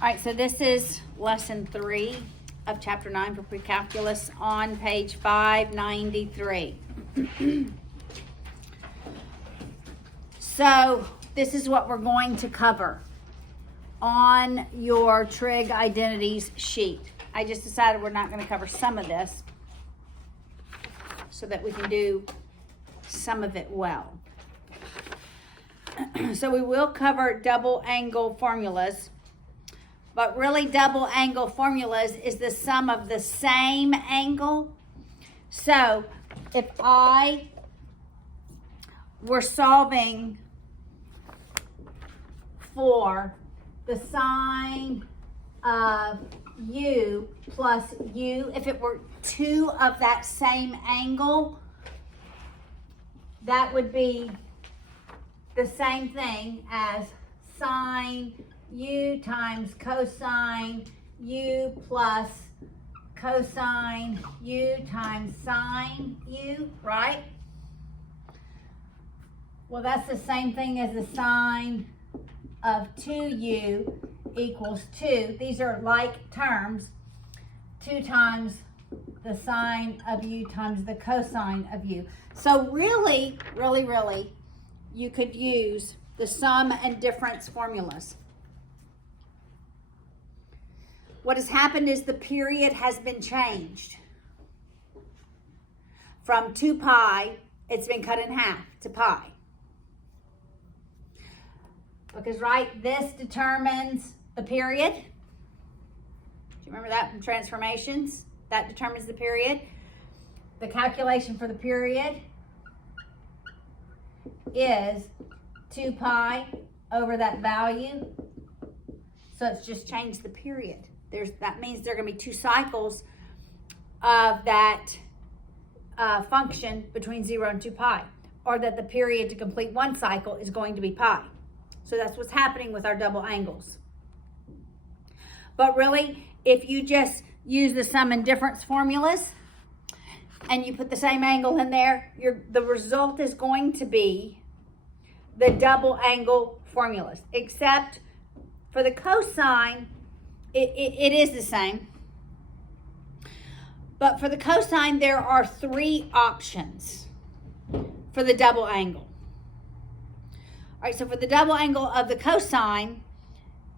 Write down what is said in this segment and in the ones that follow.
All right, so this is lesson 3 of chapter 9 for Precalculus on page 593. So this is what we're going to cover on your trig identities sheet. I just decided we're not going to cover some of this so that we can do some of it well. So we will cover double angle formulas. But really, double angle formulas is the sum of the same angle. So if I were solving for the sine of u plus u, if it were two of that same angle, that would be the same thing as sine u times cosine u plus cosine u times sine u, right? Well, that's the same thing as the sine of 2u equals 2. These are like terms. 2 times the sine of u times the cosine of u. So really, you could use the sum and difference formulas. What has happened is the period has been changed. From 2 pi, it's been cut in half to pi. Because, right, this determines the period. Do you remember that from transformations? That determines the period. The calculation for the period is 2 pi over that value. So it's just changed the period. That means there are going to be 2 cycles of that function between 0 and 2 pi. Or that the period to complete one cycle is going to be pi. So that's what's happening with our double angles. But really, if you just use the sum and difference formulas and you put the same angle in there, the result is going to be the double angle formulas. Except for the cosine, it is the same. But for the cosine, there are 3 options for the double angle. All right, so for the double angle of the cosine,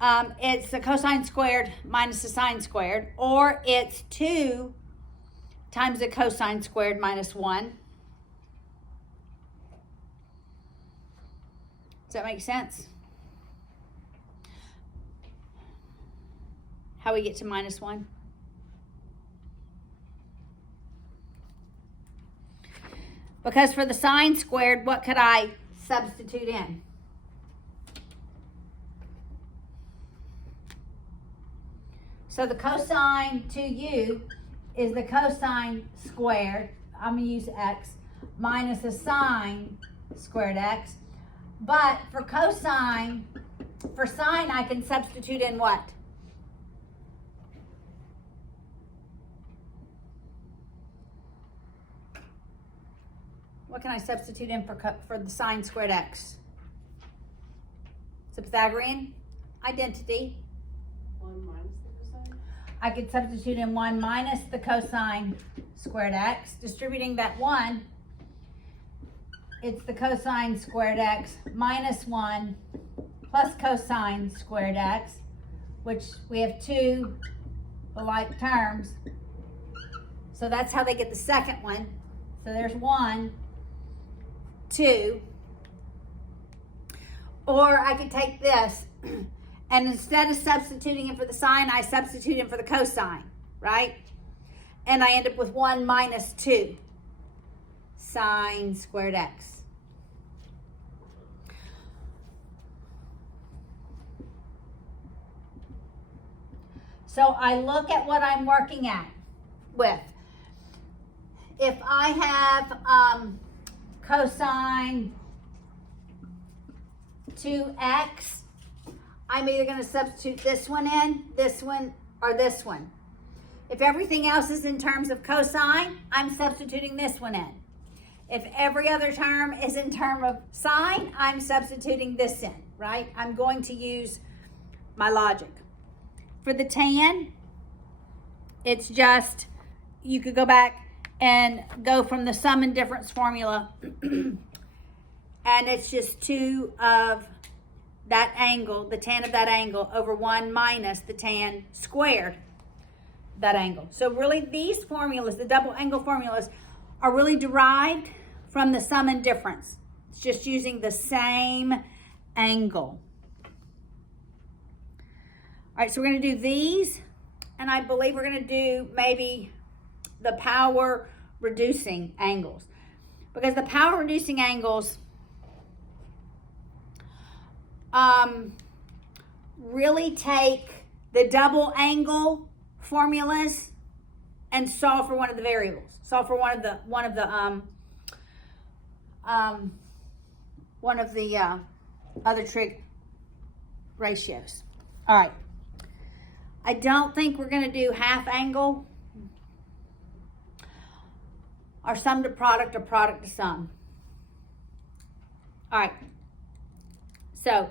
it's the cosine squared minus the sine squared, or it's 2 times the cosine squared minus 1. Does that make sense? How we get to minus 1? Because for the sine squared, what could I substitute in? So the cosine 2u is the cosine squared, I'm going to use x, minus the sine squared x. But for cosine, for sine, I can substitute in what? What can I substitute in for the sine squared x? It's a Pythagorean identity. 1 minus the cosine? I could substitute in 1 minus the cosine squared x. Distributing that 1, it's the cosine squared x minus 1 plus cosine squared x, which we have 2 alike terms. So that's how they get the second one. So there's 1, 2. Or I could take this and instead of substituting in for the sine, I substitute in for the cosine, right? And I end up with 1 minus 2 sine squared x. So I look at what I'm working with. If I have cosine 2x, I'm either going to substitute this one in, this one, or this one. If everything else is in terms of cosine, I'm substituting this one in. If every other term is in terms of sine, I'm substituting this in, right? I'm going to use my logic. For the tan, it's just, you could go back and go from the sum and difference formula. And it's just 2 of that angle, the tan of that angle, over 1 minus the tan squared that angle. So really these formulas, the double angle formulas, are really derived from the sum and difference. It's just using the same angle. All right, so we're going to do these, and I believe we're going to do maybe the power reducing angles, because the power reducing angles really take the double angle formulas and solve for one of the variables, solve for one of the other trig ratios. All right. I don't think we're going to do half angle or sum to product or product to sum. All right. So,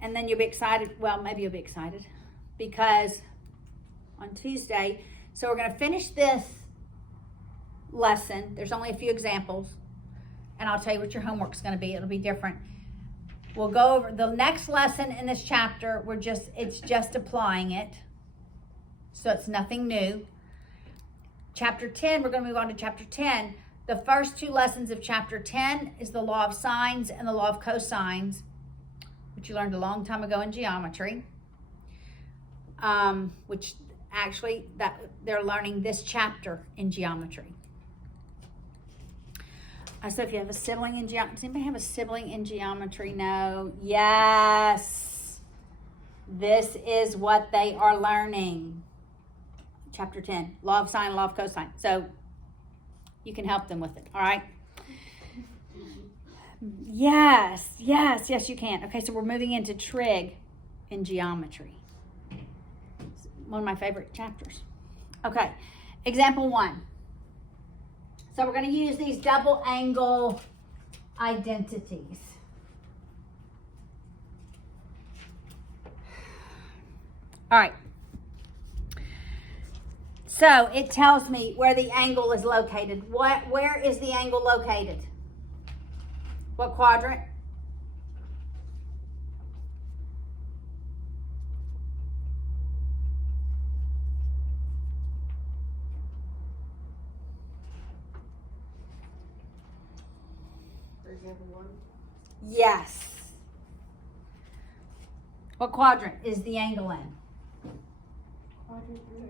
and then you'll be excited. Well, maybe you'll be excited because on Tuesday, so we're going to finish this lesson. There's only a few examples, and I'll tell you what your homework's going to be. It'll be different. We'll go over the next lesson in this chapter. It's just applying it. So it's nothing new. Chapter 10, we're going to move on to chapter 10. The first 2 lessons of chapter 10 is the law of sines and the law of cosines, which you learned a long time ago in geometry. Which actually they're learning this chapter in geometry. So if you have a sibling in geometry, does anybody have a sibling in geometry? No. Yes. This is what they are learning. Chapter 10, law of sine, law of cosine. So you can help them with it, all right? Yes, you can. Okay, so we're moving into trig in geometry. It's one of my favorite chapters. Okay, example 1. So we're going to use these double angle identities. All right. So it tells me where the angle is located. Where is the angle located? What quadrant? For example 1. Yes. What quadrant is the angle in? Quadrant 3.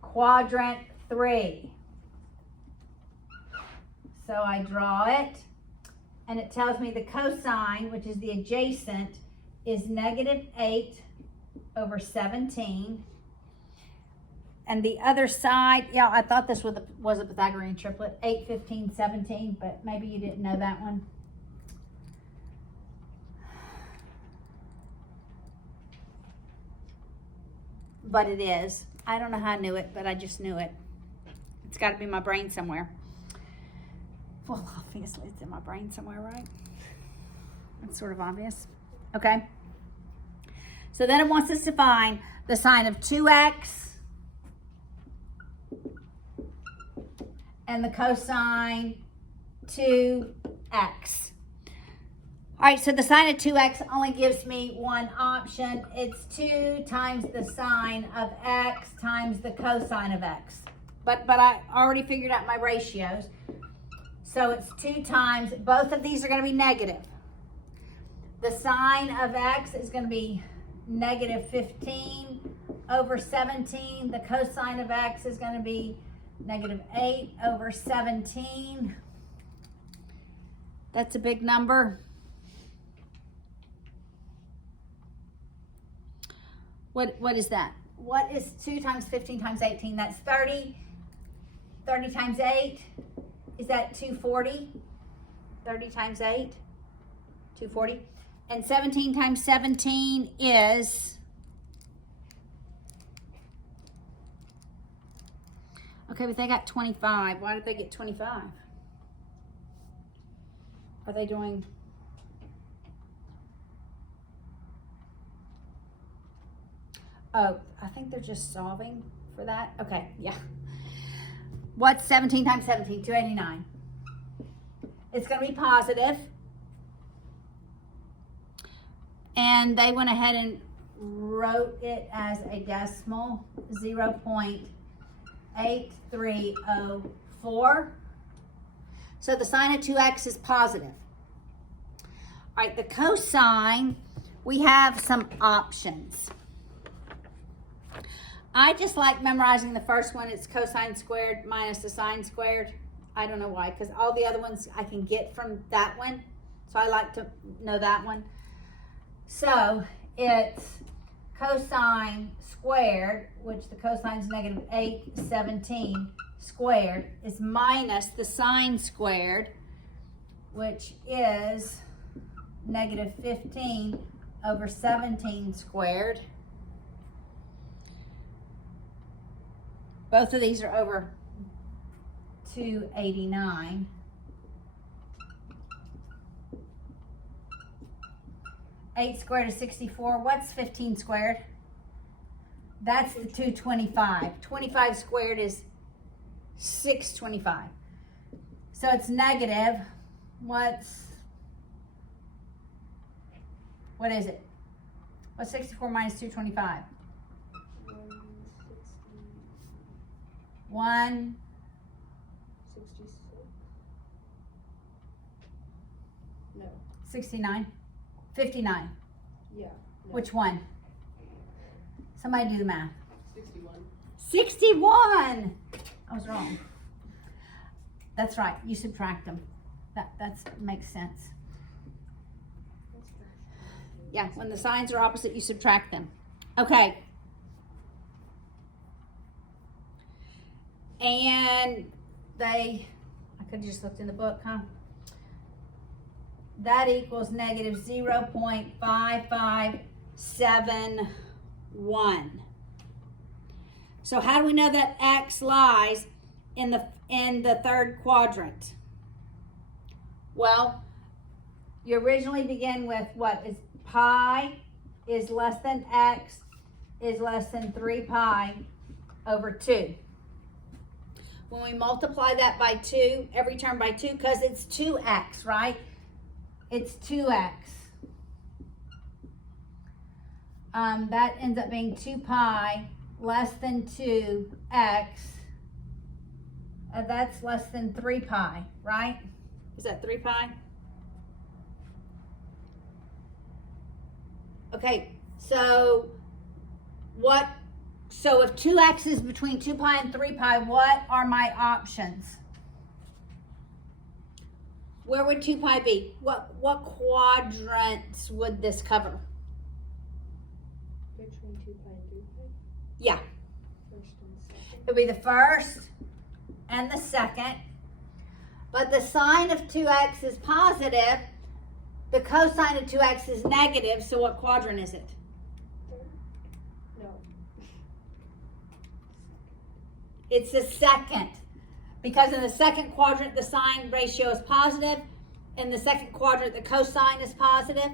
Quadrant 3. So I draw it, and it tells me the cosine, which is the adjacent, is -8 over 17. And the other side, yeah, I thought this was a Pythagorean triplet, 8, 15, 17, but maybe you didn't know that one. But it is. I don't know how I knew it, but I just knew it. It's got to be in my brain somewhere. Well, obviously it's in my brain somewhere, right? That's sort of obvious. Okay. So then it wants us to find the sine of 2x and the cosine 2x. All right, so the sine of 2x only gives me one option. It's 2 times the sine of x times the cosine of x. But I already figured out my ratios. So it's 2 times, both of these are going to be negative. The sine of x is going to be -15 over 17. The cosine of x is going to be -8 over 17. That's a big number. What is that? What is 2 times 15 times 18? That's 30. 30 times 8, is that 240? 30 times 8, 240. And 17 times 17 is, okay, but they got 25. Why did they get 25? Are they doing, Oh, I think they're just solving for that. Okay, yeah. What's 17 times 17? 289. It's going to be positive. And they went ahead and wrote it as a decimal, 0.8304. So the sine of 2x is positive. All right, the cosine, we have some options. I just like memorizing the first one. It's cosine squared minus the sine squared. I don't know why, because all the other ones I can get from that one. So I like to know that one. So it's cosine squared, which the cosine is negative 817 squared, is minus the sine squared, which is negative 15 over 17 squared. Both of these are over 289. Eight squared is 64. What's 15 squared? That's the 225. 25 squared is 625. So it's negative. What is it? What's 64 minus 225? 166. No. 69. 59. Yeah. No. Which one? Somebody do the math. 61. 61. I was wrong. That's right. You subtract them. That makes sense. Yeah, when the signs are opposite, you subtract them. Okay. And I could have just looked in the book, huh? That equals negative 0.5571. So how do we know that X lies in the third quadrant? Well, you originally begin with what is pi is less than X is less than 3 pi over 2. When we multiply that by 2, every term by 2, because it's 2x, right? It's 2x. That ends up being 2 pi less than 2x. That's less than 3 pi, right? Is that 3 pi? Okay, so if 2x is between 2 pi and 3 pi, what are my options? Where would 2 pi be? What quadrants would this cover? Between 2 pi and 3 pi? Yeah. First and second. It would be the first and the second. But the sine of 2x is positive. The cosine of 2x is negative. So what quadrant is it? Third? No. It's the second. Because in the second quadrant, the sine ratio is positive. In the second quadrant, the cosine is positive.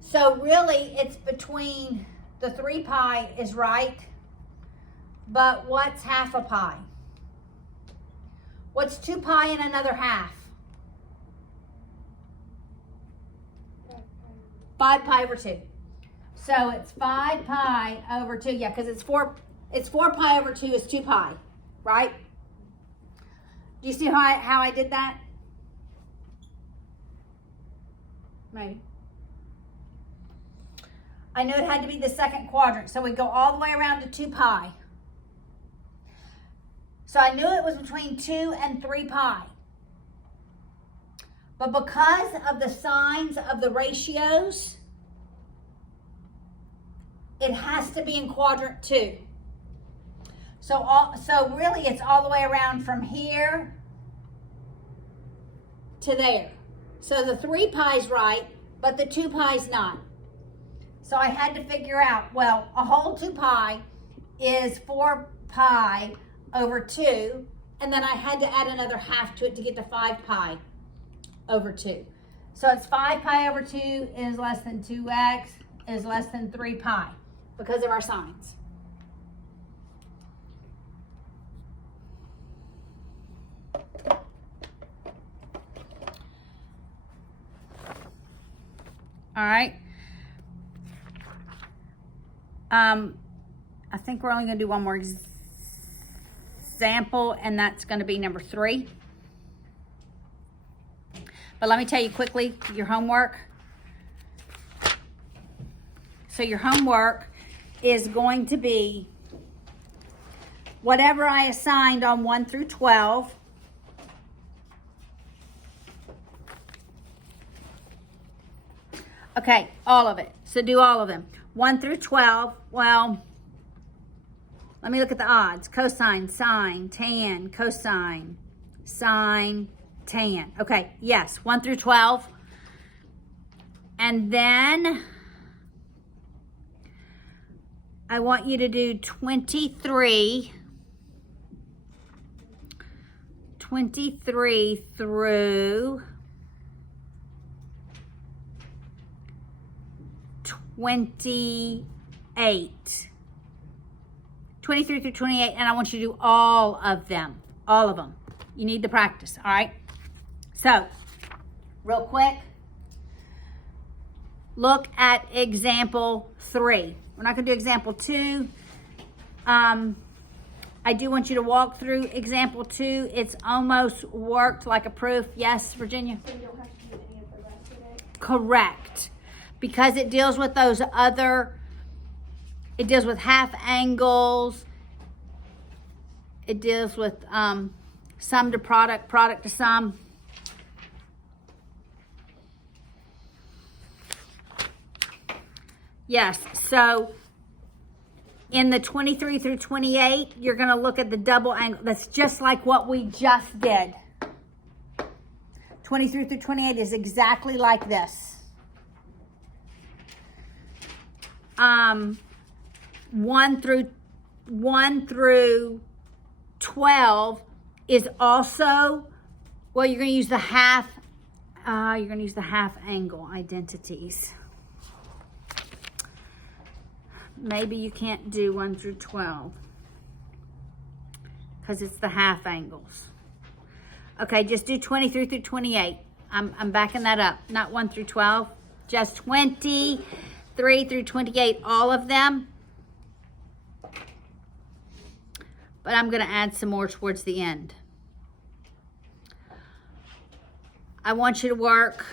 So really, it's between the 3 pi is right. But what's half a pi? What's 2 pi and another half? 5 pi over 2. So it's 5 pi over 2. Yeah, because it's 4 pi over 2 is 2 pi, right? Do you see how I did that? Maybe. I knew it had to be the second quadrant, so we go all the way around to 2 pi. So I knew it was between 2 and 3 pi. But because of the signs of the ratios, it has to be in quadrant 2. So really it's all the way around from here to there. So the 3 pi's right, but the 2 pi's not. So I had to figure out, well, a whole 2 pi is 4 pi over 2, and then I had to add another half to it to get to 5 pi over 2. So it's 5 pi over 2 is less than 2x is less than 3 pi. because of our signs. All right. I think we're only going to do one more example, and that's going to be number 3. But let me tell you quickly your homework. So your homework is going to be whatever I assigned on 1 through 12. Okay, all of it. So do all of them. 1 through 12. Well, let me look at the odds. Cosine, sine, tan, cosine, sine, tan. Okay, yes, 1 through 12. And then I want you to do 23 through 28. 23 through 28, and I want you to do all of them. All of them. You need the practice, all right? So, real quick, look at example 3. We're not going to do example 2. I do want you to walk through example 2. It's almost worked like a proof. Yes, Virginia? So you don't have to do any of the rest of it? Correct. Because it deals with those other, it deals with half angles. It deals with sum to product, product to sum. Yes, so in the 23 through 28, you're going to look at the double angle. That's just like what we just did. 23 through 28 is exactly like this. 1 through 12 is also, well, you're going to use the half angle identities. Maybe you can't do 1 through 12 because it's the half angles. Okay, just do 23 through 28. I'm backing that up. Not 1 through 12, just 23 through 28, all of them. But I'm going to add some more towards the end. I want you to work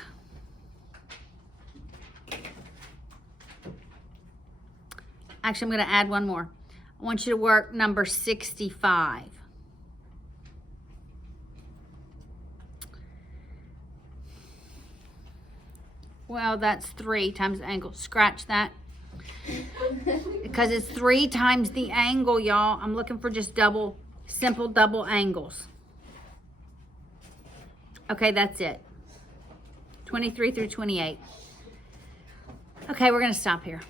actually, I'm going to add one more. I want you to work number 65. Well, that's 3 times the angle. Scratch that. Because it's 3 times the angle, y'all. I'm looking for just simple double angles. Okay, that's it. 23 through 28. Okay, we're going to stop here.